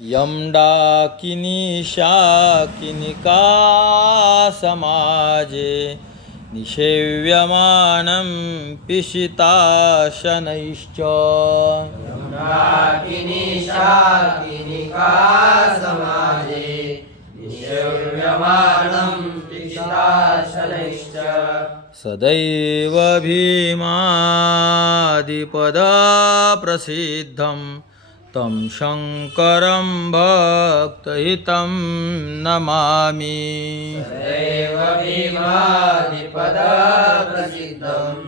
यं डाकिनी शाकिनिका समाजे निषेव्यमानं पिशिताशनैश्च डाकिनी शाकिनिका समाजे निषेव्यमानं पिशाचनैश्च सदैव भीमादिपदप्रसिद्धं तं शङ्करं भक्तहितं नमामि। सदैव भीमादिपदप्रसिद्धं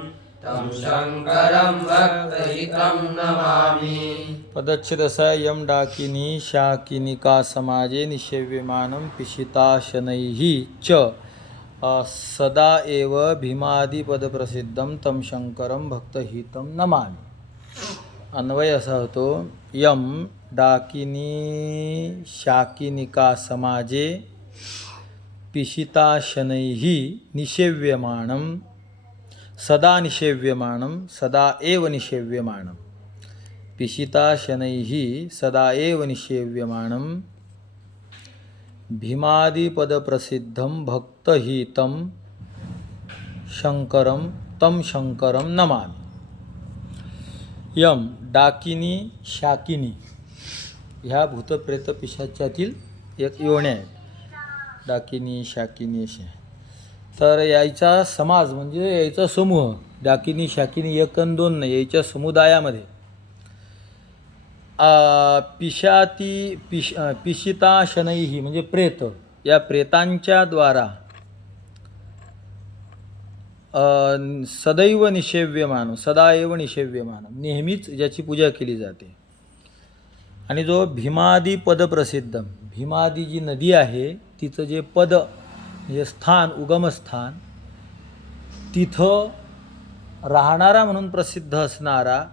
तं शङ्करं भक्तहितं नमामि। पदच्छेदसा यं डाकिनी शाकिनिका समाजे निषेव्यमानं पिशिताशनैः च सदा एव भीमादिपदप्रसिद्धं तं शंकरं भक्तहितं नमामि। अन्वय असा होतो, यम डाकिनी शाकिनिका समाजे पिशिताशनैः निषेव्यमानं सदा निषेव्यमानं सदा एव निषेव्यमानं पिशिताशनैः सदा एव निषेव्यमानं भीमादिपदप्रसिद्धं भक्तहितं शंकरं तं शंकरं नमामि। यम डाकिनी शाकिनी ह्या भूतप्रेत पिशाच्यातील एक योन्या आहेत, डाकिनी शाकिनी असे. तर याचा समाज म्हणजे याचा समूह, डाकिनी शाकिनी एक अन दोन नाही, याच्या समुदायामध्ये पिशिताशनैही म्हणजे प्रेत, या प्रेतांच्या द्वारा सदैव निषेव्यमान सदा एव निषेव्यमान नेहमीच ज्याची पूजा केली जाते. आणि जो भीमादी पद प्रसिद्ध, भीमादी जी नदी आहे तिचं जे पद म्हणजे स्थान, उगमस्थान, तिथं राहणारा म्हणून प्रसिद्ध असणारा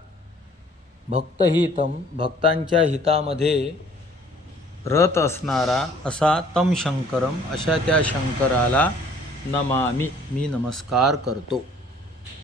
भक्तहितम भक्तांच्या हितामध्ये रत असणारा असा तम शंकरम अशा त्या शंकराला नमामि मी नमस्कार करतो.